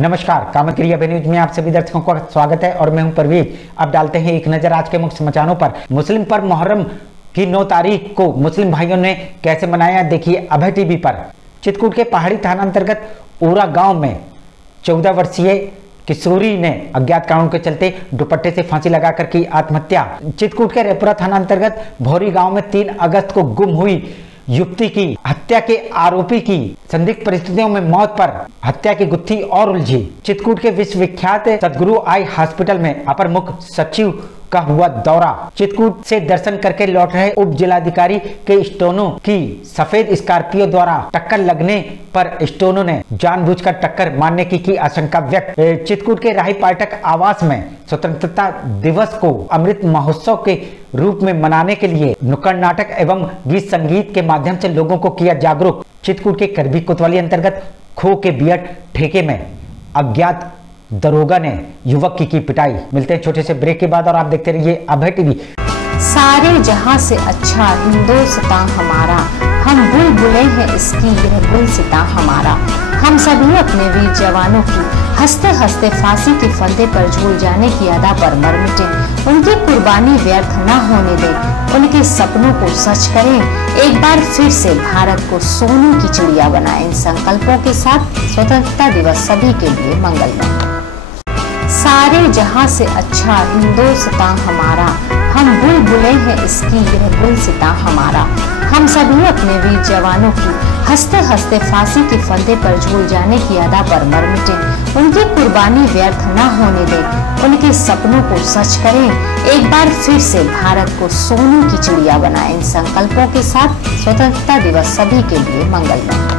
नमस्कार, कामक्रिया न्यूज में आप सभी दर्शकों का स्वागत है और मैं हूं परवीन। अब डालते हैं एक नजर आज के मुख्य समाचारों पर। मुस्लिम पर मुहर्रम की 9 तारीख को मुस्लिम भाइयों ने कैसे मनाया, देखिए अभय टीवी पर। चित्रकूट के पहाड़ी थाना अंतर्गत ओरा गांव में 14 वर्षीय किशोरी ने अज्ञात कारणों के चलते दुपट्टे से फांसी लगाकर की आत्महत्या। चित्रकूट के रेपुरा थाना अंतर्गत भौरी गांव में 3 अगस्त को गुम हुई युवती की हत्या के आरोपी की संदिग्ध परिस्थितियों में मौत पर हत्या की गुत्थी और उलझी। चित्रकूट के विश्वविख्यात सदगुरु आई हॉस्पिटल में अपर मुख्य सचिव का हुआ दौरा। चित्रकूट से दर्शन करके लौट रहे उप जिलाधिकारी के स्टोनों की सफेद स्कॉर्पियो द्वारा टक्कर लगने पर स्टोनों ने जानबूझकर टक्कर मारने की आशंका व्यक्त। चित्रकूट के राही पाठक आवास में स्वतंत्रता दिवस को अमृत महोत्सव के रूप में मनाने के लिए नुक्कड़ नाटक एवं गीत संगीत के माध्यम से लोगों को किया जागरूक। चित्रकूट के करभी कोतवाली अंतर्गत खो के बियट ठेके में अज्ञात दरोगा ने युवक की पिटाई। मिलते हैं छोटे से ब्रेक के बाद और आप देखते रहिए अभय टीवी। सारे जहां से अच्छा हिंदुस्तान हमारा, हम बुलबुलें हैं इसकी यह गुलसिता हमारा। हम सभी अपने वीर जवानों की हंसते हंसते फांसी के फंदे पर झूल जाने की अदा पर मर मिटे। उनकी कुर्बानी व्यर्थ न होने दें, उनके सपनों को सच करें। एक बार फिर से भारत को सोने की चिड़िया बनाएं। इन संकल्पों के साथ स्वतंत्रता दिवस सभी के लिए मंगलमय। सारे जहां से अच्छा हिंदुस्तान हमारा, हम बुलबुलें हैं इसकी यह गुलसिता हमारा। हम सभी अपने वीर जवानों की हंसते हंसते फांसी के फंदे पर झूल जाने की अदा पर मर मिटे। उनकी कुर्बानी व्यर्थ न होने दें, उनके सपनों को सच करें। एक बार फिर से भारत को सोने की चिड़िया बनाएं। इन संकल्पों के साथ स्वतंत्रता दिवस सभी के लिए मंगलमय।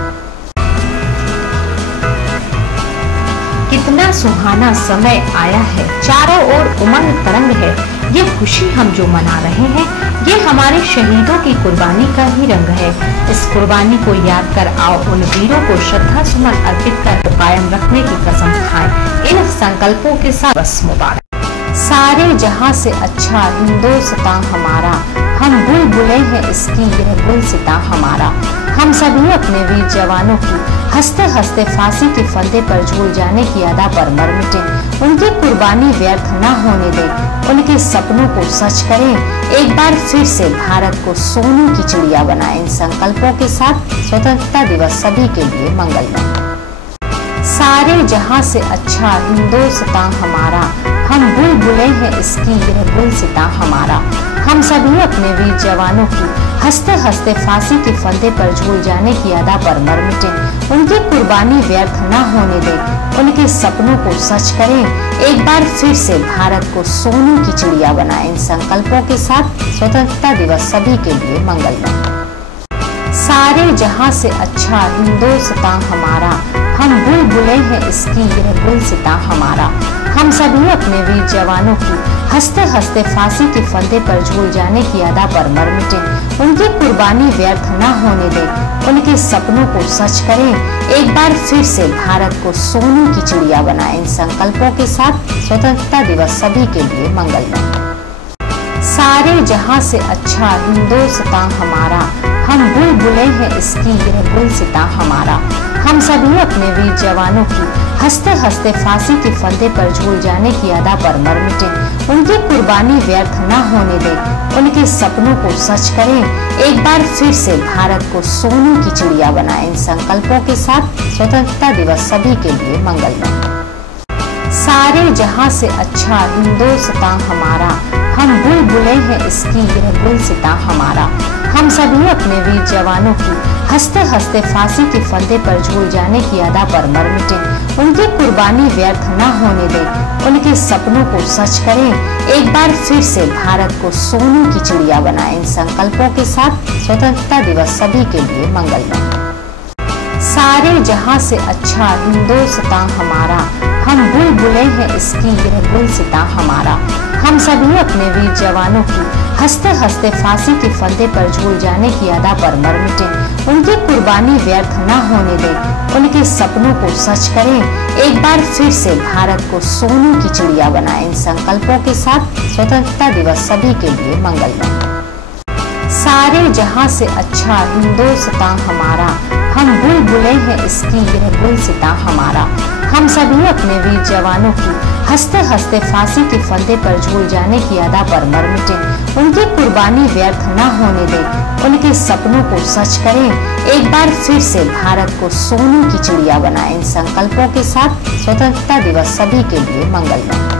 कितना सुहाना समय आया है, चारों ओर उमंग तरंग है। ये खुशी हम जो मना रहे हैं, ये हमारे शहीदों की कुर्बानी का ही रंग है। इस कुर्बानी को याद कर आओ उन वीरों को श्रद्धा सुमन अर्पित कर कायम रखने की कसम खाएं। इन संकल्पों के साथ बस मुबारक। सारे जहां से अच्छा हिंदुस्तान हमारा, हम बुलबुलें हैं इसकी यह गुलसिता हमारा। हम सभी अपने वीर जवानों की हंसते हंसते फांसी के फंदे पर झूल जाने की अदा पर मर मिटे। उनकी कुर्बानी व्यर्थ न होने दें, उनके सपनों को सच करें। एक बार फिर से भारत को सोने की चिड़िया बनाएं। इन संकल्पों के साथ स्वतंत्रता दिवस सभी के लिए मंगलमय। सारे जहां से अच्छा हिंदुस्तान हमारा, हम बुलबुलें हैं इसकी यह गुलसिता हमारा। हम सभी अपने वीर जवानों की हंसते हंसते फांसी के फंदे पर झूल जाने की अदा पर मर मिटे। उनकी कुर्बानी व्यर्थ न होने दें, उनके सपनों को सच करें। एक बार फिर से भारत को सोने की चिड़िया बनाएं। इन संकल्पों के साथ स्वतंत्रता दिवस सभी के लिए मंगलमय। सारे जहां से अच्छा हिंदुस्तान हमारा, हम बुलबुलें हैं इसकी यह गुलसिता हमारा। हम सभी अपने वीर जवानों की हंसते हंसते फांसी के फंदे पर झूल जाने की अदा पर मर मिटे। उनकी कुर्बानी व्यर्थ न होने दें, उनके सपनों को सच करें। एक बार फिर से भारत को सोने की चिड़िया बनाएं। इन संकल्पों के साथ स्वतंत्रता दिवस सभी के लिए मंगलमय। सारे जहां से अच्छा हिंदुस्तान हमारा, हम बुलबुलें हैं इसकी यह गुलसिता हमारा। हम सभी अपने वीर जवानों की हंसते हंसते फांसी के फंदे पर झूल जाने की अदा पर मर मिटे। उनकी कुर्बानी व्यर्थ न होने दें, उनके सपनों को सच करें। एक बार फिर से भारत को सोने की चिड़िया बनाएं। इन संकल्पों के साथ स्वतंत्रता दिवस सभी के लिए मंगलमय। सारे जहां से अच्छा हिंदुस्तान हमारा, हम बुलबुलें हैं इसकी यह गुलसिता हमारा। हम सभी अपने वीर जवानों की हंसते हंसते फांसी के फंदे पर झूल जाने की अदा पर मर मिटे। उनकी कुर्बानी व्यर्थ न होने दें, उनके सपनों को सच करें। एक बार फिर से भारत को सोने की चिड़िया बनाएं। इन संकल्पों के साथ स्वतंत्रता दिवस सभी के लिए मंगलमय। सारे जहां से अच्छा हिंदुस्तान हमारा, हम बुलबुलें हैं इसकी यह गुलसिता हमारा। हम सभी अपने वीर जवानों की हंसते हंसते फांसी के फंदे पर झूल जाने की अदा पर मर मिटे। उनकी कुर्बानी व्यर्थ न होने दें, उनके सपनों को सच करें। एक बार फिर से भारत को सोने की चिड़िया बनाएं। इन संकल्पों के साथ स्वतंत्रता दिवस सभी के लिए मंगलमय। सारे जहां से अच्छा हिंदुस्तान हमारा, हम बुलबुलें हैं इसकी यह गुलसिता हमारा। हम सभी अपने वीर जवानों की हंसते हंसते फांसी के फंदे पर झूल जाने की अदा पर मर मिटे। उनकी कुर्बानी व्यर्थ न होने दें, उनके सपनों को सच करें, एक बार फिर से भारत को सोने की चिड़िया बनाएं। इन संकल्पों के साथ स्वतंत्रता दिवस सभी के लिए मंगलमय।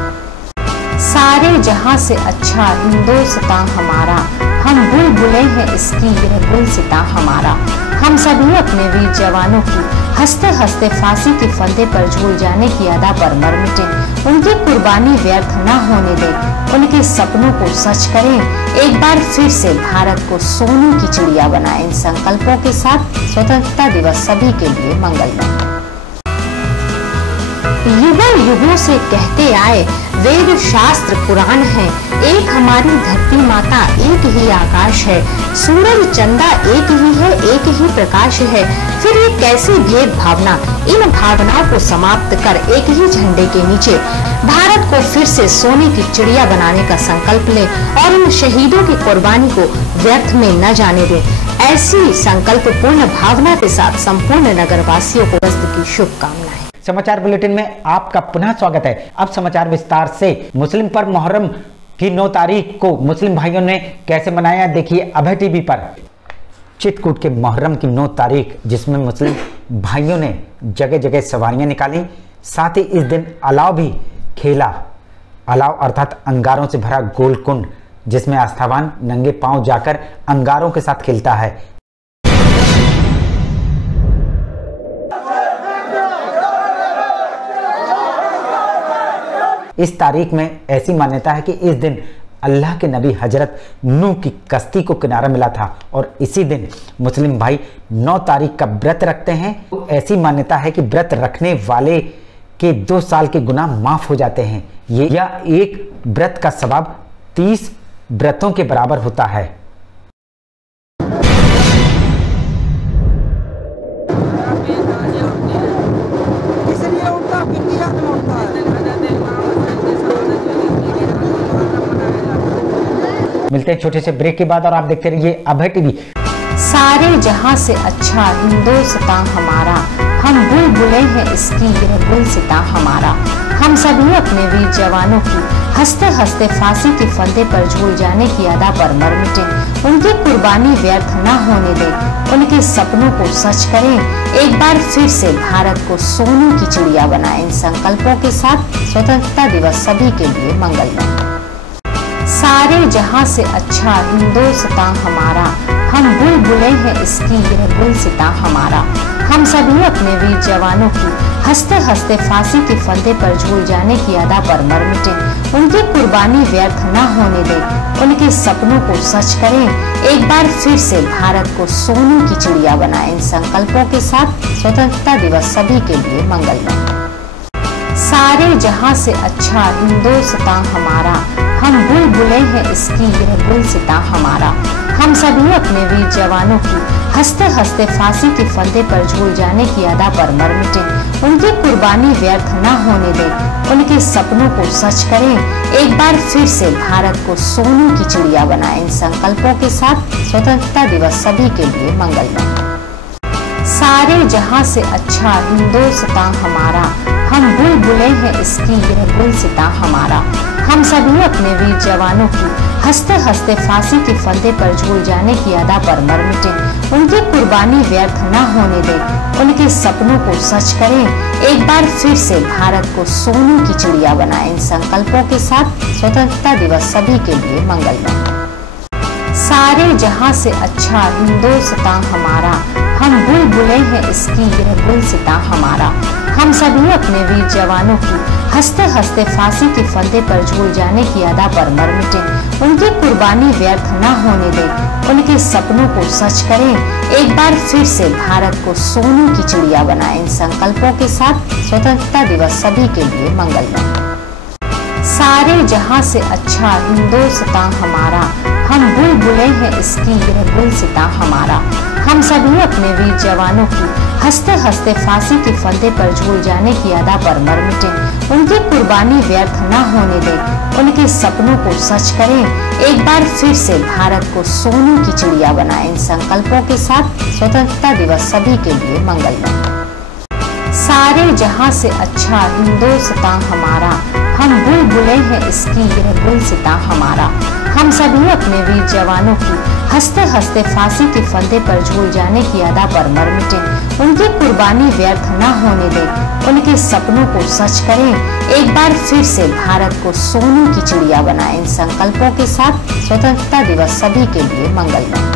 सारे जहां से अच्छा हिंदुस्तान हमारा, हम बुलबुले हैं इसकी यह गुलसितां हमारा। हम सभी अपने वीर जवानों की हंसते हंसते फांसी के फंदे पर झूल जाने की अदा पर मर मिटे। उनकी कुर्बानी व्यर्थ न होने दें, उनके सपनों को सच करें, एक बार फिर से भारत को सोने की चिड़िया बनाएं। इन संकल्पों के साथ स्वतंत्रता दिवस सभी के लिए मंगलमय। युगों युगों से कहते आए वेद शास्त्र पुराण है, एक हमारी धरती माता एक ही आकाश है, सूरज चंदा एक ही है, एक ही प्रकाश है। फिर ये कैसी भेद भावना, इन भावनाओं को समाप्त कर एक ही झंडे के नीचे भारत को फिर से सोने की चिड़िया बनाने का संकल्प ले और इन शहीदों की कुर्बानी को व्यर्थ में न जाने दे। ऐसी संकल्प पूर्ण भावना के साथ संपूर्ण नगरवासियों को की शुभकामनाएं। समाचार बुलेटिन में आपका पुनः स्वागत है। अब समाचार विस्तार से। मुस्लिम पर मुहर्रम की 9 तारीख को मुस्लिम भाइयों ने कैसे मनाया, देखिए अभय टीवी पर। चित्रकूट के मुहर्रम की 9 तारीख, जिसमें मुस्लिम भाइयों ने जगह जगह सवारियां निकाली, साथ ही इस दिन अलाव भी खेला। अलाव अर्थात अंगारों से भरा गोल कुंड, जिसमें आस्थावान नंगे पांव जाकर अंगारों के साथ खेलता है। इस तारीख में ऐसी मान्यता है कि इस दिन अल्लाह के नबी हजरत नूह की कश्ती को किनारा मिला था और इसी दिन मुस्लिम भाई 9 तारीख का व्रत रखते हैं। ऐसी मान्यता है कि व्रत रखने वाले के 2 साल के गुनाह माफ हो जाते हैं। यह एक व्रत का सवाब 30 व्रतों के बराबर होता है। मिलते हैं छोटे से ब्रेक के बाद और आप देखते रहिए अभय टीवी। सारे जहां से अच्छा हिंदुस्तान हमारा, हम बुलबुले हैं इसकी यह गुलसितां हमारा। हम सभी अपने वीर जवानों की हंसते हंसते फांसी के फंदे पर झूल जाने की अदा पर मर मिटे। उनकी कुर्बानी व्यर्थ न होने दें, उनके सपनों को सच करें, एक बार फिर से भारत को सोने की चिड़िया बनाएं। इन संकल्पों के साथ स्वतंत्रता दिवस सभी के लिए मंगलमय। सारे जहां से अच्छा हिंदुस्तान हमारा, हम बुलबुले हैं इसकी यह गुलसितां हमारा। हम सभी अपने वीर जवानों की हंसते हंसते फांसी के फंदे पर झूल जाने की अदा पर मर मिटे। उनकी कुर्बानी व्यर्थ न होने दें, उनके सपनों को सच करें, एक बार फिर से भारत को सोने की चिड़िया बनाएं। इन संकल्पों के साथ स्वतंत्रता दिवस सभी के लिए मंगलमय। सारे जहां से अच्छा हिंदुस्तान हमारा, हम बुलबुले हैं इसकी यह गुलसितां हमारा। हम सभी अपने वीर जवानों की हंसते हंसते फांसी के फंदे पर झूल जाने की अदा पर मर मिटे। उनकी कुर्बानी व्यर्थ न होने दें, उनके सपनों को सच करें, एक बार फिर से भारत को सोने की चिड़िया बनाएं। इन संकल्पों के साथ स्वतंत्रता दिवस सभी के लिए मंगलमय। सारे जहां से अच्छा हिंदुस्तान हमारा, हम बुलबुले हैं इसकी यह गुलसितां हमारा। हम सभी अपने वीर जवानों की हंसते हंसते फांसी के फंदे पर झूल जाने की अदा पर मर मिटे। उनकी कुर्बानी व्यर्थ न होने दें, उनके सपनों को सच करें, एक बार फिर से भारत को सोने की चिड़िया बनाएं। इन संकल्पों के साथ स्वतंत्रता दिवस सभी के लिए मंगलमय। सारे जहां से अच्छा हिंदुस्तान हमारा, हम बुलबुले हैं इसकी यह गुलसितां हमारा। हम सभी अपने वीर जवानों की हंसते हंसते फांसी के फंदे पर झूल जाने की अदा पर मर मिटे। उनकी कुर्बानी व्यर्थ न होने दें, उनके सपनों को सच करें, एक बार फिर से भारत को सोने की चिड़िया बनाएं। इन संकल्पों के साथ स्वतंत्रता दिवस सभी के लिए मंगलमय। सारे जहां से अच्छा हिंदुस्तान हमारा, हम बुलबुले हैं इसकी यह गुलसितां हमारा। हम सभी अपने वीर जवानों की हंसते हंसते फांसी के फंदे पर झूल जाने की अदा पर मर मिटे। उनकी कुर्बानी व्यर्थ न होने दें, उनके सपनों को सच करें, एक बार फिर से भारत को सोने की चिड़िया बनाएं। इन संकल्पों के साथ स्वतंत्रता दिवस सभी के लिए मंगलमय। सारे जहां से अच्छा हिंदुस्तान हमारा, हम बुलबुलें हैं इसकी यह गुलसितां हमारा। हम सभी अपने वीर जवानों की हंसते हंसते फांसी के फंदे पर झूल जाने की अदा पर मर मिटे। उनकी कुर्बानी व्यर्थ न होने दें, उनके सपनों को सच करें। एक बार फिर से भारत को सोने की चिड़िया बनाएं। इन संकल्पों के साथ स्वतंत्रता दिवस सभी के लिए मंगलमय।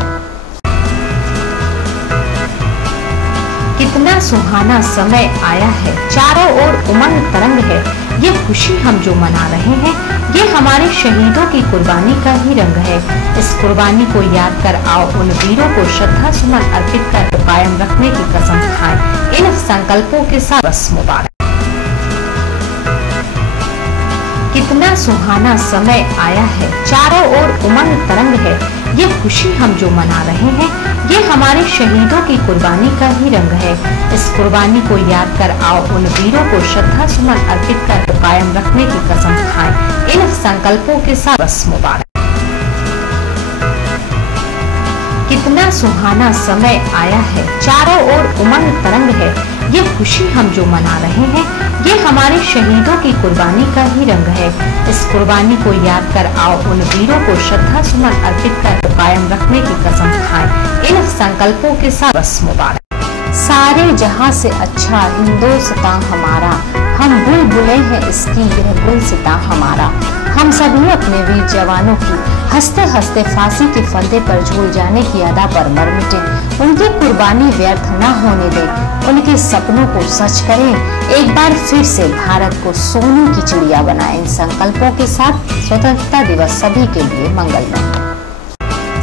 कितना सुहाना समय आया है, चारों ओर उमंग तरंग है। ये खुशी हम जो मना रहे हैं, ये हमारे शहीदों की कुर्बानी का ही रंग है। इस कुर्बानी को याद कर आओ उन वीरों को श्रद्धा सुमन अर्पित कर कायम रखने की कसम खाएं। इन संकल्पों के साथ बस मुबारक। कितना सुहाना समय आया है, चारों ओर उमंग तरंग है। ये खुशी हम जो मना रहे हैं, ये हमारे शहीदों की कुर्बानी का ही रंग है। इस कुर्बानी को याद कर आओ उन वीरों को श्रद्धा सुमन अर्पित कर कायम रखने की कसम खाएं। इन संकल्पों के साथ बस मुबारक। कितना सुहाना समय आया है, चारों ओर उमंग तरंग है। ये खुशी हम जो मना रहे हैं, ये हमारे शहीदों की कुर्बानी का ही रंग है। इस कुर्बानी को याद कर आओ उन वीरों को श्रद्धा सुमन अर्पित कर कायम रखने की कसम खाएं। इन संकल्पों के साथ बस मुबारक। सारे जहां से अच्छा हिंदुस्तान हमारा, हम बुलबुलें हैं इसकी यह गुलसितां हमारा। हम सभी अपने वीर जवानों की हंसते हंसते फांसी के फंदे पर झूल जाने की अदा पर मर मिटे। उनकी कुर्बानी व्यर्थ न होने दें, उनके सपनों को सच करें। एक बार फिर से भारत को सोने की चिड़िया बनाएं। इन संकल्पों के साथ स्वतंत्रता दिवस सभी के लिए मंगलमय।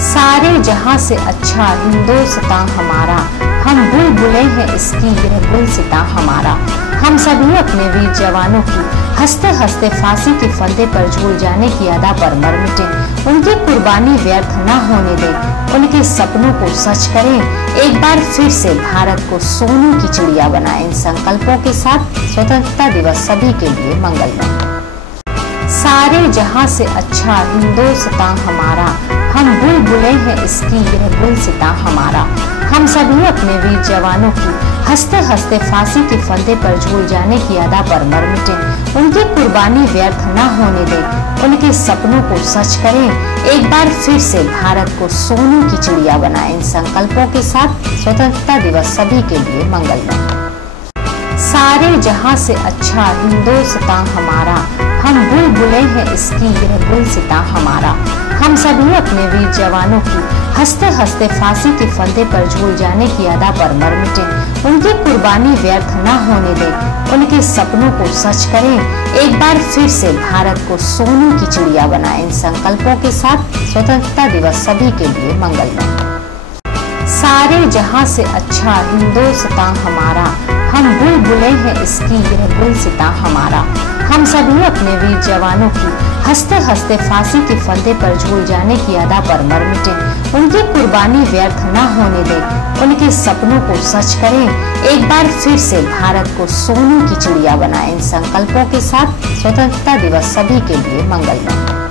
सारे जहां से अच्छा हिंदुस्तान हमारा, हम बुलबुलें हैं इसकी यह गुलसितां हमारा। हम सभी अपने वीर जवानों की हंसते हंसते फांसी के फंदे पर झूल जाने की अदा पर मर मिटे। उनकी कुर्बानी व्यर्थ न होने दें, उनके सपनों को सच करें। एक बार फिर से भारत को सोने की चिड़िया बनाएं। इन संकल्पों के साथ स्वतंत्रता दिवस सभी के लिए मंगलमय। सारे जहां से अच्छा हिंदुस्तान हमारा, हम बुलबुलें हैं इसकी यह गुलसितां हमारा। हम सभी अपने वीर जवानों की हंसते हंसते फांसी के फंदे पर झूल जाने की अदा पर मर मिटे। उनकी कुर्बानी व्यर्थ न होने दें, उनके सपनों को सच करें। एक बार फिर से भारत को सोने की चिड़िया बनाएं। इन संकल्पों के साथ स्वतंत्रता दिवस सभी के लिए मंगलमय। सारे जहां से अच्छा हिंदुस्तान हमारा, हम बुलबुलें हैं इसकी यह गुलसितां हमारा। हम सभी अपने वीर जवानों की हंसते हंसते फांसी के फंदे पर झूल जाने की अदा पर मर मिटे। उनकी कुर्बानी व्यर्थ न होने दें, उनके सपनों को सच करें। एक बार फिर से भारत को सोने की चिड़िया बनाएं। इन संकल्पों के साथ स्वतंत्रता दिवस सभी के लिए मंगलमय। सारे जहां से अच्छा हिंदुस्तान हमारा, हम बुलबुलें हैं इसकी यह गुलसितां हमारा। हम सभी अपने वीर जवानों की हंसते हंसते फांसी के फंदे पर झूल जाने की अदा पर मर मिटे। उनकी कुर्बानी व्यर्थ न होने दें, उनके सपनों को सच करें। एक बार फिर से भारत को सोने की चिड़िया बनाएं। इन संकल्पों के साथ स्वतंत्रता दिवस सभी के लिए मंगलमय।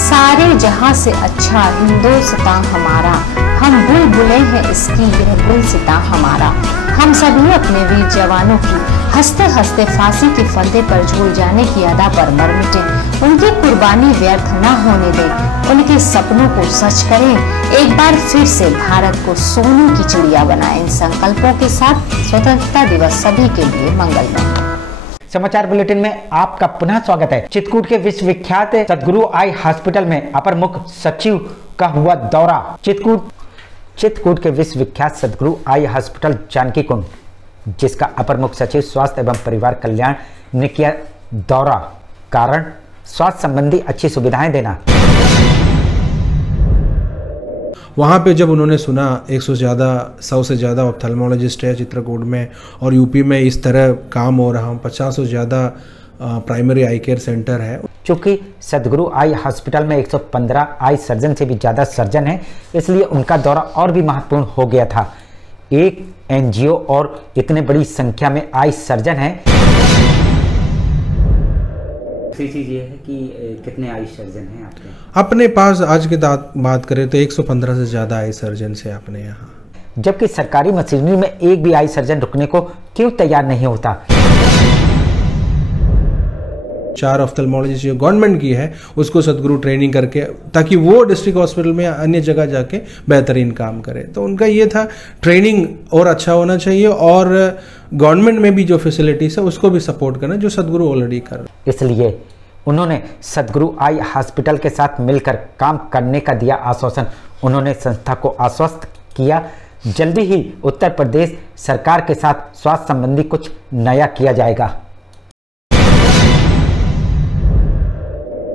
सारे जहां से अच्छा हिंदुस्तान हमारा, हम बुलबुलें हैं इसकी यह गुलसितां हमारा। हम सभी अपने वीर जवानों की हंसते हंसते फांसी के फंदे पर झूल जाने की अदा पर मर मिटे। उनकी कुर्बानी व्यर्थ न होने दें, उनके सपनों को सच करें। एक बार फिर से भारत को सोने की चिड़िया बनाएं। इन संकल्पों के साथ स्वतंत्रता दिवस सभी के लिए मंगलमय। समाचार बुलेटिन में आपका पुनः स्वागत है। चित्रकूट के विश्वविख्यात सद्गुरु आई हॉस्पिटल में अपर मुख्य सचिव का हुआ दौरा। चित्रकूट के विश्वविख्यात सद्गुरु आई हॉस्पिटल जानकी कुंड, जिसका अपर मुख्य सचिव स्वास्थ्य एवं परिवार कल्याण ने किया दौरा। कारण स्वास्थ्य संबंधी अच्छी सुविधाएं देना। वहाँ पे जब उन्होंने सुना 100 से ज़्यादा ऑप्थेल्मोलॉजिस्ट है चित्रकूट में और यूपी में इस तरह काम हो रहा, 50 से ज़्यादा प्राइमरी आई केयर सेंटर है। चूँकि सद्गुरु आई हॉस्पिटल में 115 आई सर्जन से भी ज़्यादा सर्जन हैं, इसलिए उनका दौरा और भी महत्वपूर्ण हो गया था। एक एनजीओ और इतने बड़ी संख्या में आई सर्जन हैं। दूसरी चीज़ ये है कि कितने आई सर्जन हैं आपके? अपने पास आज की बात करें तो 115 से ज़्यादा आई सर्जन है अपने यहाँ। जबकि सरकारी मशीनरी में एक भी आई सर्जन रुकने को क्यों तैयार नहीं होता। 4 ऑफ्थल्मोलॉजिस्ट जो गवर्नमेंट की है उसको सदगुरु ट्रेनिंग करके, ताकि वो डिस्ट्रिक्ट हॉस्पिटल में अन्य जगह जाके बेहतरीन काम करे। तो उनका ये था ट्रेनिंग और अच्छा होना चाहिए और गवर्नमेंट में भी जो फैसिलिटीज है उसको भी सपोर्ट करना, जो सदगुरु ऑलरेडी कर रहे हैं। इसलिए उन्होंने सदगुरु आई हॉस्पिटल के साथ मिलकर काम करने का दिया आश्वासन। उन्होंने संस्था को आश्वस्त किया जल्दी ही उत्तर प्रदेश सरकार के साथ स्वास्थ्य संबंधी कुछ नया किया जाएगा।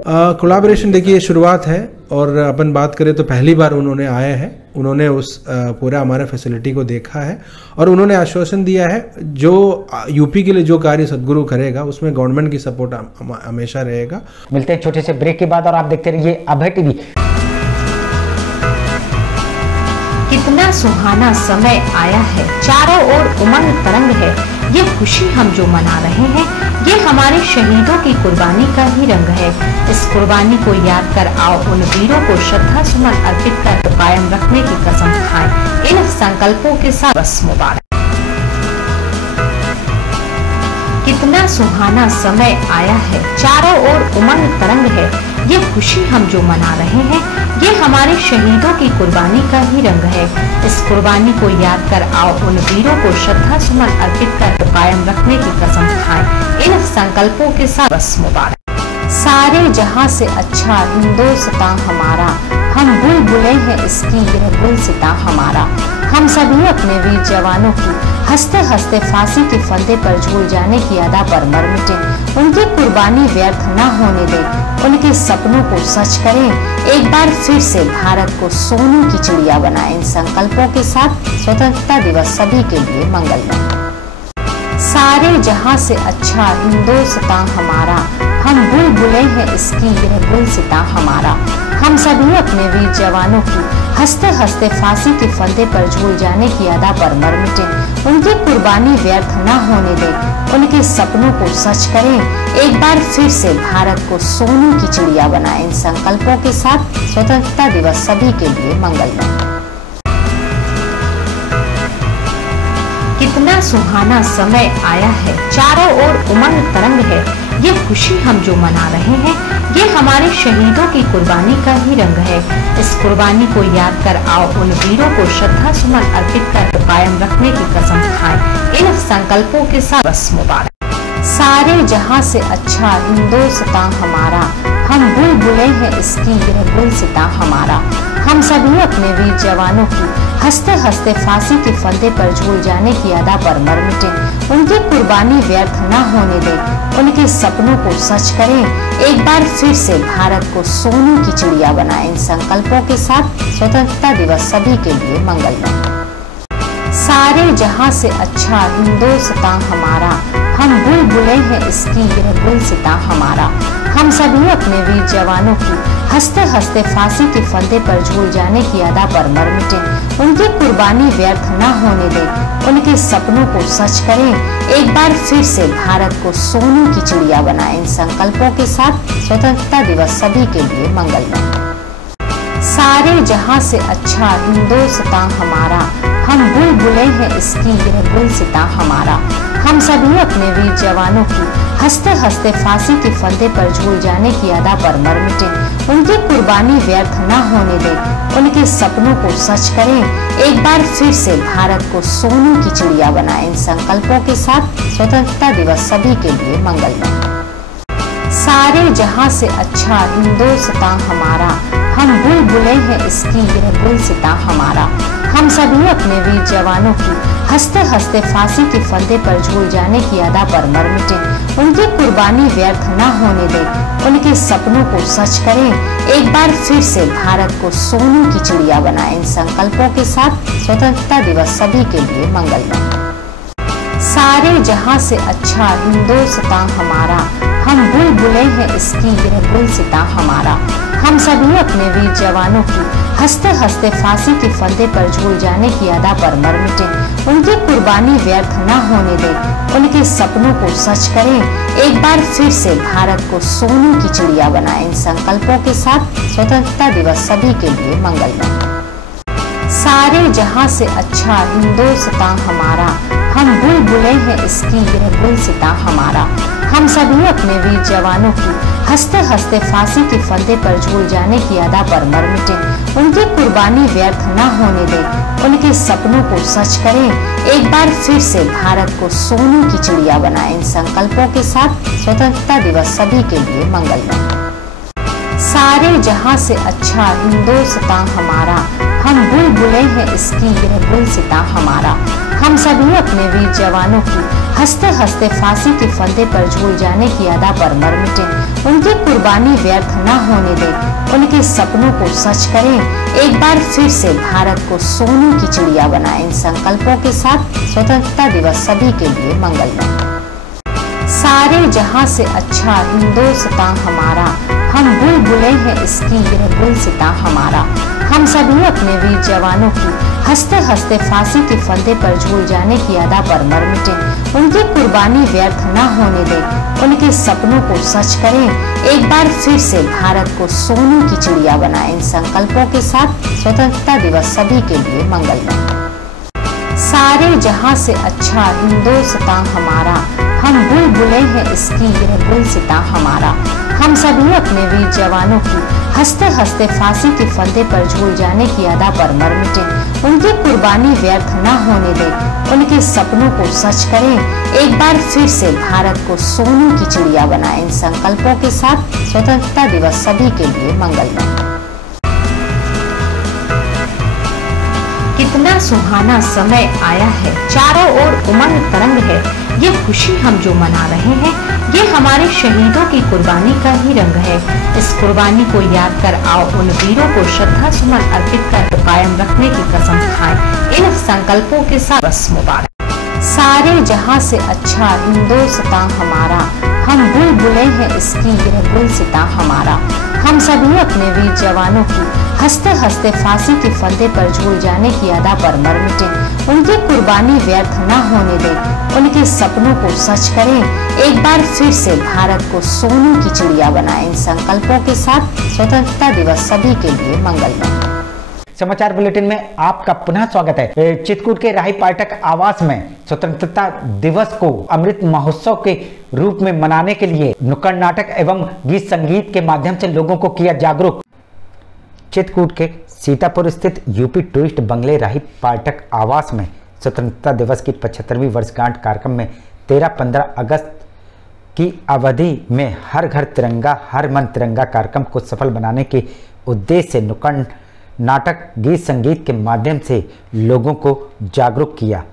कोलैबोरेशन देखिए शुरुआत है और अपन बात करें तो पहली बार उन्होंने आए हैं, उन्होंने उस पूरा हमारे फैसिलिटी को देखा है और उन्होंने आश्वासन दिया है जो यूपी के लिए जो कार्य सदगुरु करेगा उसमें गवर्नमेंट की सपोर्ट हमेशा रहेगा। मिलते हैं छोटे से ब्रेक के बाद और आप देखते रहिए अभय टीवी। कितना सुहाना समय आया है, चारों ओर उमंग तरंग है। ये खुशी हम जो मना रहे हैं, ये हमारे शहीदों की कुर्बानी का ही रंग है। इस कुर्बानी को याद कर आओ उन वीरों को श्रद्धा सुमन अर्पित कर कायम रखने की कसम खाएं। इन संकल्पों के साथ बस मुबारक। कितना सुहाना समय आया है, चारों ओर उमंग तरंग है। ये खुशी हम जो मना रहे हैं, ये हमारे शहीदों की कुर्बानी का ही रंग है। इस कुर्बानी को याद कर आओ उन वीरों को श्रद्धा सुमन अर्पित कर कायम रखने की कसम खाएं। इन संकल्पों के साथ बस मुबारक। सारे जहां से अच्छा हिंदुस्तान हमारा, हम बुलबुलें हैं इसकी यह गुलसिता हमारा। हम सभी अपने वीर जवानों की हंसते हंसते फांसी के फंदे पर झूल जाने की अदा पर मर मिटे। उनकी कुर्बानी व्यर्थ न होने दें, उनके सपनों को सच करें। एक बार फिर से भारत को सोने की चिड़िया बनाएं। इन संकल्पों के साथ स्वतंत्रता दिवस सभी के लिए मंगलमय। सारे जहां से अच्छा हिंदुस्तान हमारा, हम बुलबुलें हैं इसकी यह गुलसिता हमारा। हम सभी अपने वीर जवानों की हंसते हंसते फांसी के फंदे पर झूल जाने की अदा पर मर मिटे। उनकी कुर्बानी व्यर्थ न होने दें, उनके सपनों को सच करें। एक बार फिर से भारत को सोने की चिड़िया बनाएं। इन संकल्पों के साथ स्वतंत्रता दिवस सभी के लिए मंगलमय। कितना सुहाना समय आया है, चारों ओर उमंग तरंग है। ये खुशी हम जो मना रहे हैं, ये हमारे शहीदों की कुर्बानी का ही रंग है। इस कुर्बानी को याद कर आओ उन वीरों को श्रद्धा सुमन अर्पित कर कायम रखने की कसम खाएं। इन संकल्पों के साथ बस मुबारक। सारे जहां से अच्छा हिंदुस्तान हमारा, हम बुलबुलें हैं इसकी यह गुलसिता हमारा। हम सभी अपने वीर जवानों की हंसते हंसते फांसी के फंदे पर झूल जाने की अदा पर मर मिटे। उनकी कुर्बानी व्यर्थ न होने दें, उनके सपनों को सच करें। एक बार फिर से भारत को सोने की चिड़िया बनाएं। इन संकल्पों के साथ स्वतंत्रता दिवस सभी के लिए मंगलमय। सारे जहां से अच्छा हिंदुस्तान हमारा, हम बुलबुलें हैं इसकी यह गुलसिता हमारा। हम सभी अपने वीर जवानों की हंसते हंसते फांसी के फंदे पर झूल जाने की अदा पर मर मिटे। उनकी कुर्बानी व्यर्थ न होने दें, उनके सपनों को सच करें। एक बार फिर से भारत को सोने की चिड़िया बनाएं। इन संकल्पों के साथ स्वतंत्रता दिवस सभी के लिए मंगलमय। सारे जहां से अच्छा हिंदुस्तान हमारा, हम बुलबुलें हैं इसकी यह गुलसिता हमारा। हम सभी अपने वीर जवानों की हंसते हंसते फांसी के फंदे पर झूल जाने की अदा पर मर मिटे। उनकी कुर्बानी व्यर्थ न होने दें, उनके सपनों को सच करें। एक बार फिर से भारत को सोने की चिड़िया बनाएं। इन संकल्पों के साथ स्वतंत्रता दिवस सभी के लिए मंगलमय। सारे जहां से अच्छा हिंदुस्तान हमारा, हम बुलबुलें हैं इसकी यह गुलसिता हमारा। हम सभी अपने वीर जवानों की हंसते हंसते फांसी के फंदे पर झूल जाने की अदा पर मर मिटे। उनकी कुर्बानी व्यर्थ न होने दें, उनके सपनों को सच करें। एक बार फिर से भारत को सोने की चिड़िया बनाएं। इन संकल्पों के साथ स्वतंत्रता दिवस सभी के लिए मंगलमय। सारे जहां से अच्छा हिंदुस्तान हमारा, हम बुलबुलें हैं इसकी यह गुलसिता हमारा। हम सभी अपने वीर जवानों की हंसते हंसते फांसी के फंदे पर झूल जाने की अदा पर मर मिटे। उनकी कुर्बानी व्यर्थ न होने दें, उनके सपनों को सच करें। एक बार फिर से भारत को सोने की चिड़िया बनाएं। इन संकल्पों के साथ स्वतंत्रता दिवस सभी के लिए मंगलमय। सारे जहां से अच्छा हिंदुस्तान हमारा, हम बुलबुलें हैं इसकी यह गुलसितां हमारा। हम सभी अपने वीर जवानों की हंसते हंसते फांसी के फंदे पर झूल जाने की अदा पर मर मिटे। उनकी कुर्बानी व्यर्थ न होने दें, उनके सपनों को सच करें। एक बार फिर से भारत को सोने की चिड़िया बनाएं। इन संकल्पों के साथ स्वतंत्रता दिवस सभी के लिए मंगलमय। सारे जहां से अच्छा हिंदुस्तान हमारा, हम बुलबुलें हैं इसकी यह गुलसितां हमारा। हम सभी अपने वीर जवानों की हंसते हंसते फांसी के फंदे पर झूल जाने की अदा पर मर मिटे। उनकी कुर्बानी व्यर्थ न होने दें, उनके सपनों को सच करें। एक बार फिर से भारत को सोने की चिड़िया बनाएं। इन संकल्पों के साथ स्वतंत्रता दिवस सभी के लिए मंगलमय। सारे जहां से अच्छा हिंदुस्तान हमारा, हम बुलबुलें हैं इसकी यह गुलसितां हमारा। हम सभी अपने वीर जवानों की हंसते हंसते फांसी के फंदे पर झूल जाने की अदा पर मर मिटे। उनकी कुर्बानी व्यर्थ न होने दें, उनके सपनों को सच करें। एक बार फिर से भारत को सोने की चिड़िया बनाएं। इन संकल्पों के साथ स्वतंत्रता दिवस सभी के लिए मंगलमय। सारे जहां से अच्छा हिंदुस्तान हमारा, हम बुलबुलें हैं इसकी यह गुलसितां हमारा। हम सभी अपने वीर जवानों की हंसते हंसते फांसी के फंदे पर झूल जाने की अदा पर मर मिटे। उनकी कुर्बानी व्यर्थ न होने दें, उनके सपनों को सच करें। एक बार फिर से भारत को सोने की चिड़िया बनाएं। इन संकल्पों के साथ स्वतंत्रता दिवस सभी के लिए मंगलमय। कितना सुहाना समय आया है, चारों ओर उमंग तरंग है। ये खुशी हम जो मना रहे हैं, ये हमारे शहीदों की कुर्बानी का ही रंग है। इस कुर्बानी को याद कर आओ उन वीरों को श्रद्धा सुमन अर्पित कर कायम रखने की कसम खाएं। इन संकल्पों के साथ बस मुबारक। सारे जहां से अच्छा हिंदुस्तान हमारा, हम बुलबुलें हैं इसकी यह गुलसितां हमारा। हम सभी अपने वीर जवानों की हंसते हंसते फांसी के फंदे पर झूल जाने की अदा पर मर मिटे। उनकी कुर्बानी व्यर्थ न होने दें, उनके सपनों को सच करें। एक बार फिर से भारत को सोने की चिड़िया बनाएं। इन संकल्पों के साथ स्वतंत्रता दिवस सभी के लिए मंगलमय। समाचार बुलेटिन में आपका पुनः स्वागत है। चित्रकूट के राही पाठक आवास में स्वतंत्रता दिवस को अमृत महोत्सव के रूप में मनाने के लिए नुक्कड़ नाटक एवं गीत संगीत के माध्यम से लोगों को किया जागरूक। चित्रकूट के सीतापुर स्थित यूपी टूरिस्ट बंगले राही पाठक आवास में स्वतंत्रता दिवस की 75वीं वर्षगांठ कार्यक्रम में 13-15 अगस्त की अवधि में हर घर तिरंगा हर मन तिरंगा कार्यक्रम को सफल बनाने के उद्देश्य से नुक्कड़ नाटक गीत संगीत के माध्यम से लोगों को जागरूक किया।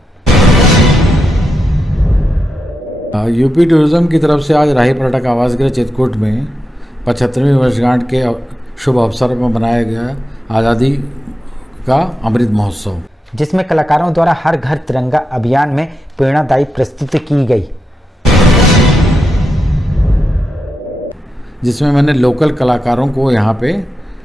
यूपी टूरिज्म की तरफ से आज राही पर्यटक आवास गृह चित्रकूट में 75वीं वर्षगांठ के शुभ अवसर पर मनाया गया आज़ादी का अमृत महोत्सव, जिसमें कलाकारों द्वारा हर घर तिरंगा अभियान में प्रेरणादायी प्रस्तुति की गई, जिसमें मैंने लोकल कलाकारों को यहाँ पे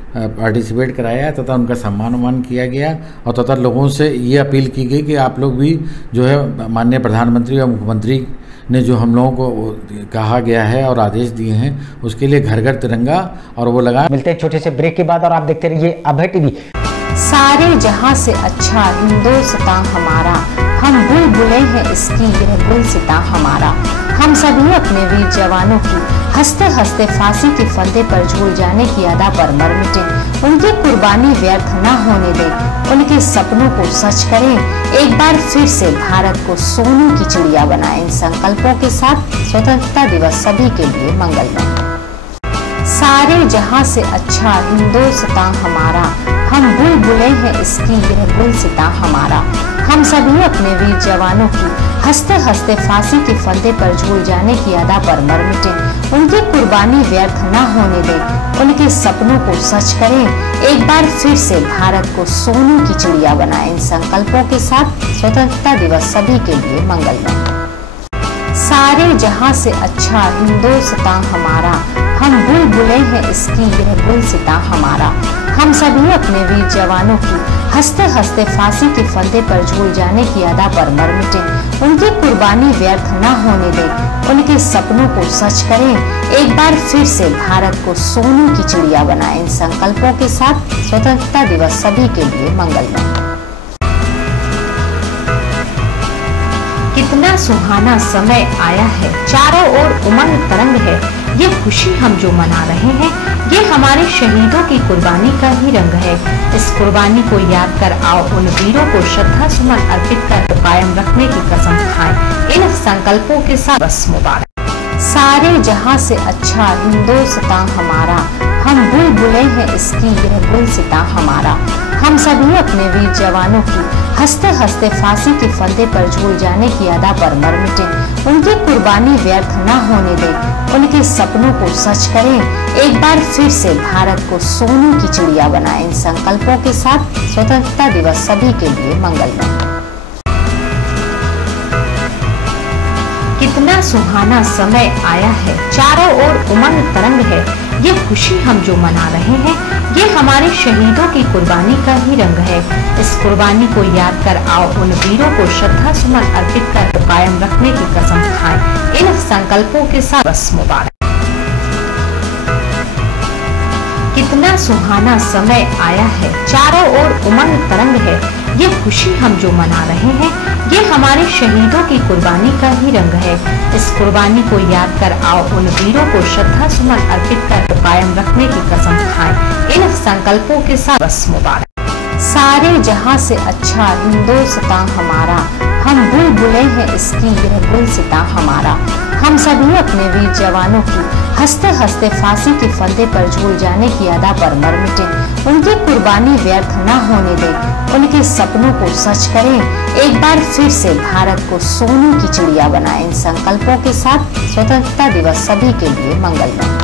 पार्टिसिपेट कराया तथा उनका सम्मान किया गया और तथा लोगों से ये अपील की गई कि आप लोग भी जो है माननीय प्रधानमंत्री और मुख्यमंत्री ने जो हम लोगों को कहा गया है और आदेश दिए हैं उसके लिए घर घर तिरंगा और वो लगा। मिलते हैं छोटे से ब्रेक के बाद और आप देखते रहिए अभय टीवी। सारे जहां से अच्छा हिंदुस्तान हमारा, हम बुलबुलें हैं इसकी यह गुलसितां हमारा। हम सभी अपने वीर जवानों की हंसते हंसते फांसी के फंदे पर झूल जाने की अदा पर मर मिटे। उनकी कुर्बानी व्यर्थ न होने दें, उनके सपनों को सच करें। एक बार फिर से भारत को सोने की चिड़िया बनाएं। इन संकल्पों के साथ स्वतंत्रता दिवस सभी के लिए मंगलमय। सारे जहां से अच्छा हिंदुस्तान हमारा, हम बुलबुलें हैं इसकी यह गुलसितां हमारा। हम सभी अपने वीर जवानों की हंसते हंसते फांसी के फंदे पर झूल जाने की अदा पर मर मिटे। उनकी कुर्बानी व्यर्थ न होने दें, उनके सपनों को सच करें। एक बार फिर से भारत को सोने की चिड़िया बनाएं। इन संकल्पों के साथ स्वतंत्रता दिवस सभी के लिए मंगलमय। सारे जहां से अच्छा हिंदुस्तान हमारा, हम हम बुलबुलें हैं इसकी यह गुलसिता हमारा। हम सभी अपने वीर जवानों की हंसते हंसते फांसी के फंदे पर झूल जाने की अदा पर मर मिटे। उनकी कुर्बानी व्यर्थ न होने दें, उनके सपनों को सच करें। एक बार फिर से भारत को सोने की चिड़िया बनाएं। इन संकल्पों के साथ स्वतंत्रता दिवस सभी के लिए मंगलमय। कितना सुहाना समय आया है, चारों ओर उमंग तरंग है। ये खुशी हम जो मना रहे हैं, ये हमारे शहीदों की कुर्बानी का ही रंग है। इस कुर्बानी को याद कर आओ उन वीरों को श्रद्धा सुमन अर्पित कर कायम रखने की कसम खाएं। इन संकल्पों के साथ बस मुबारक। सारे जहां से अच्छा हिंदुस्तान हमारा, हम बुलबुलें हैं इसकी यह गुलसिता हमारा। हम सभी अपने वीर जवानों की हंसते हंसते फांसी के फंदे पर झूल जाने की अदा पर मर मिटे। उनकी कुर्बानी व्यर्थ न होने दें, उनके सपनों को सच करें। एक बार फिर से भारत को सोने की चिड़िया बनाएं। इन संकल्पों के साथ स्वतंत्रता दिवस सभी के लिए मंगलमय। कितना सुहाना समय आया है, चारों ओर उमंग तरंग है। ये खुशी हम जो मना रहे हैं, ये हमारे शहीदों की कुर्बानी का ही रंग है। इस कुर्बानी को याद कर आओ उन वीरों को श्रद्धा सुमन अर्पित कर कायम रखने की कसम खाएं। इन संकल्पों के साथ बस मुबारक। कितना सुहाना समय आया है, चारों ओर उमंग तरंग है। ये खुशी हम जो मना रहे हैं, ये हमारे शहीदों की कुर्बानी का ही रंग है। इस कुर्बानी को याद कर आओ उन वीरों को श्रद्धा सुमन अर्पित कर कायम रखने की कसम खाएं। इन संकल्पों के साथ बस मुबारक। सारे जहां से अच्छा हिंदुस्तान हमारा, हम बुलबुलें हैं इसकी यह गुलसिता हमारा। हम सभी अपने वीर जवानों की हंसते हंसते फांसी के फंदे पर झूल जाने की अदा पर मर मिटे। उनकी कुर्बानी व्यर्थ न होने दें, उनके सपनों को सच करें। एक बार फिर से भारत को सोने की चिड़िया बनाएं। इन संकल्पों के साथ स्वतंत्रता दिवस सभी के लिए मंगलमय।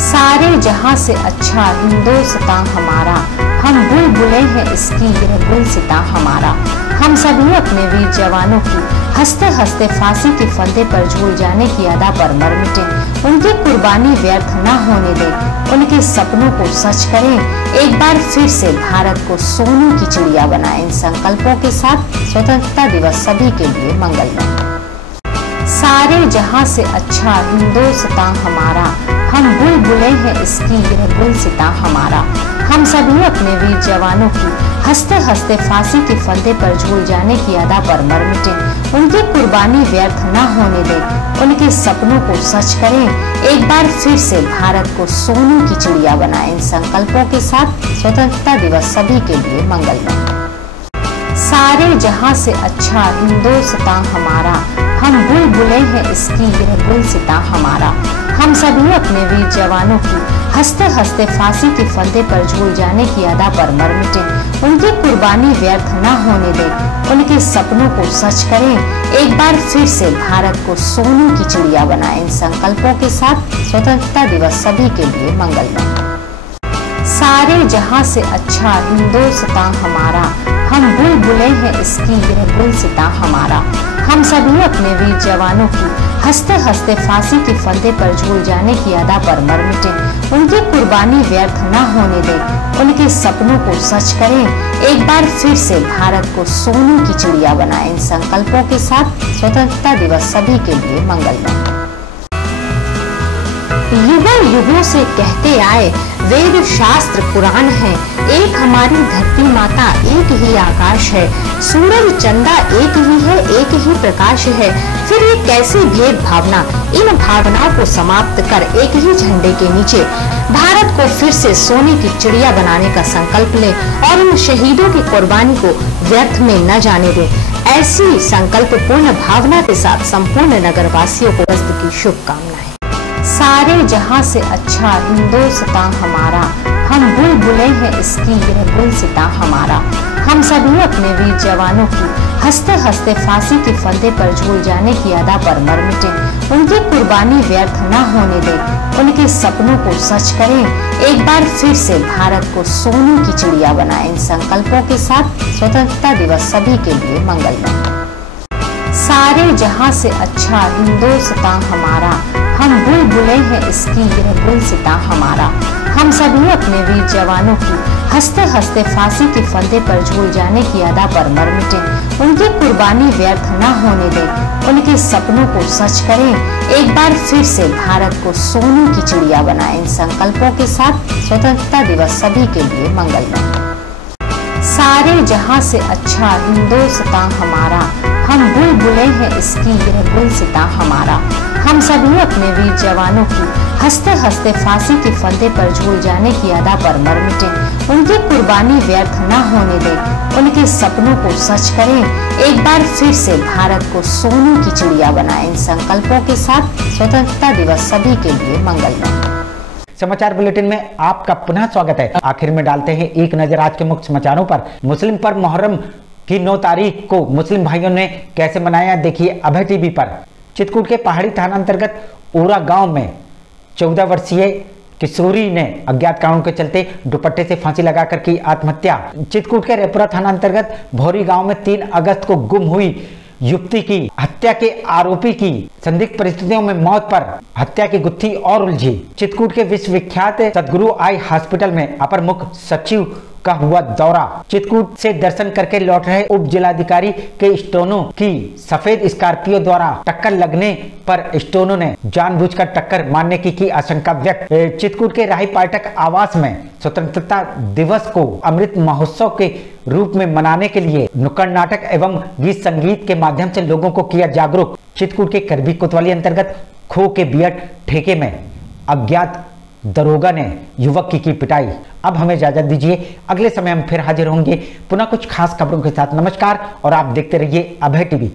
सारे जहां से अच्छा हिंदुस्तान हमारा, हम बुलबुलें हैं इसकी यह गुलसिता हमारा। हम सभी अपने वीर जवानों की हंसते हंसते फांसी के फंदे पर झूल जाने की अदा पर मर मिटे। उनकी कुर्बानी व्यर्थ न होने दें, उनके सपनों को सच करें। एक बार फिर से भारत को सोने की चिड़िया बनाएं। इन संकल्पों के साथ स्वतंत्रता दिवस सभी के लिए मंगलमय। सारे जहां से अच्छा हिंदुस्तान हमारा, हम बुलबुलें हैं इसकी यह गुलसिता हमारा। हम सभी अपने वीर जवानों की हंसते हंसते फांसी के फंदे पर झूल जाने की अदा पर मर मिटे। उनकी कुर्बानी व्यर्थ न होने दें, उनके सपनों को सच करें। एक बार फिर से भारत को सोने की चिड़िया बनाएं। इन संकल्पों के साथ स्वतंत्रता दिवस सभी के लिए मंगलमय। सारे जहां से अच्छा हिंदुस्तान हमारा, हम बुलबुलें हैं इसकी यह गुलसिता हमारा। हम सभी अपने वीर जवानों की हंसते हंसते फांसी के फंदे पर झूल जाने की अदा पर मर मिटे। उनकी कुर्बानी व्यर्थ न होने दें, उनके सपनों को सच करें। एक बार फिर से भारत को सोने की चिड़िया बनाएं। इन संकल्पों के साथ स्वतंत्रता दिवस सभी के लिए मंगलमय। सारे जहां से अच्छा हिंदुस्तान हमारा, हम बुलबुलें हैं इसकी यह गुलसिता हमारा। हम सभी अपने वीर जवानों की हंसते हंसते फांसी के फंदे पर झूल जाने की अदा पर मर मिटे। उनकी कुर्बानी व्यर्थ न होने दें, उनके सपनों को सच करें। एक बार फिर से भारत को सोने की चिड़िया बनाएं। इन संकल्पों के साथ स्वतंत्रता दिवस सभी के लिए मंगलमय। युगों युगों से कहते आए वेद शास्त्र पुराण है, एक हमारी धरती माता एक ही आकाश है। सूरज चंदा एक ही है, एक ही प्रकाश है। फिर ये कैसी भेद भावना, इन भावनाओं को समाप्त कर एक ही झंडे के नीचे भारत को फिर से सोने की चिड़िया बनाने का संकल्प ले और उन शहीदों की कुर्बानी को व्यर्थ में न जाने दे। ऐसी संकल्प पूर्ण भावना के साथ संपूर्ण नगरवासियों को की शुभकामनाएं। सारे जहां से अच्छा हिंदुस्तान हमारा, हम बुलबुलें हैं इसकी यह गुलसिता हमारा। हम सभी अपने वीर जवानों की हंसते हंसते फांसी के फंदे पर झूल जाने की अदा पर मर मिटे। उनकी कुर्बानी व्यर्थ न होने दें, उनके सपनों को सच करें। एक बार फिर से भारत को सोने की चिड़िया बनाएं। इन संकल्पों के साथ स्वतंत्रता दिवस सभी के लिए मंगलमय। सारे जहां से अच्छा हिंदुस्तान हमारा, हम बुलबुलें हैं इसकी यह गुलसिता हमारा। हम सभी अपने वीर जवानों की हंसते हंसते फांसी के फंदे पर झूल जाने की अदा पर मर मिटे। उनकी कुर्बानी व्यर्थ न होने दें, उनके सपनों को सच करें। एक बार फिर से भारत को सोने की चिड़िया बनाएं। इन संकल्पों के साथ स्वतंत्रता दिवस सभी के लिए मंगलमय। सारे जहां से अच्छा हिंदुस्तान हमारा, हम बुलबुलें हैं इसकी यह गुलसिता हमारा। हम सभी अपने वीर जवानों की हंसते हंसते फांसी के फंदे पर झूल जाने की अदा पर मर मिटे। उनकी कुर्बानी व्यर्थ न होने दें, उनके सपनों को सच करें। एक बार फिर से भारत को सोने की चिड़िया बनाएं। इन संकल्पों के साथ स्वतंत्रता दिवस सभी के लिए मंगलमय। समाचार बुलेटिन में आपका पुनः स्वागत है। आखिर में डालते हैं एक नजर आज के मुख्य समाचारों पर। मुस्लिम पर मुहर्रम की 9 तारीख को मुस्लिम भाइयों ने कैसे मनाया, देखिए अभय टीवी पर। चित्रकूट के पहाड़ी थाना अंतर्गत ओरा गांव में 14 वर्षीय किशोरी ने अज्ञात कारणों के चलते दुपट्टे से फांसी लगाकर की आत्महत्या। चित्रकूट के रेपुरा थाना अंतर्गत भौरी गांव में 3 अगस्त को गुम हुई युवती की हत्या के आरोपी की संदिग्ध परिस्थितियों में मौत पर हत्या की गुत्थी और उलझी। चित्रकूट के विश्वविख्यात सदगुरु आई हॉस्पिटल में अपर मुख्य सचिव का हुआ दौरा। चित्रकूट से दर्शन करके लौट रहे उप जिलाधिकारी के स्टोनों की सफेद स्कॉर्पियो द्वारा टक्कर लगने पर स्टोनों ने जानबूझकर टक्कर मारने की आशंका व्यक्त। चित्रकूट के राही पाठक आवास में स्वतंत्रता दिवस को अमृत महोत्सव के रूप में मनाने के लिए नुक्कड़ नाटक एवं गीत संगीत के माध्यम से लोगों को किया जागरूक। चित्रकूट के करबी कोतवाली अंतर्गत खो के बियट ठेके में अज्ञात दरोगा ने युवक की पिटाई। अब हमें इजाजत दीजिए, अगले समय हम फिर हाजिर होंगे पुनः कुछ खास खबरों के साथ। नमस्कार और आप देखते रहिए अभय टीवी।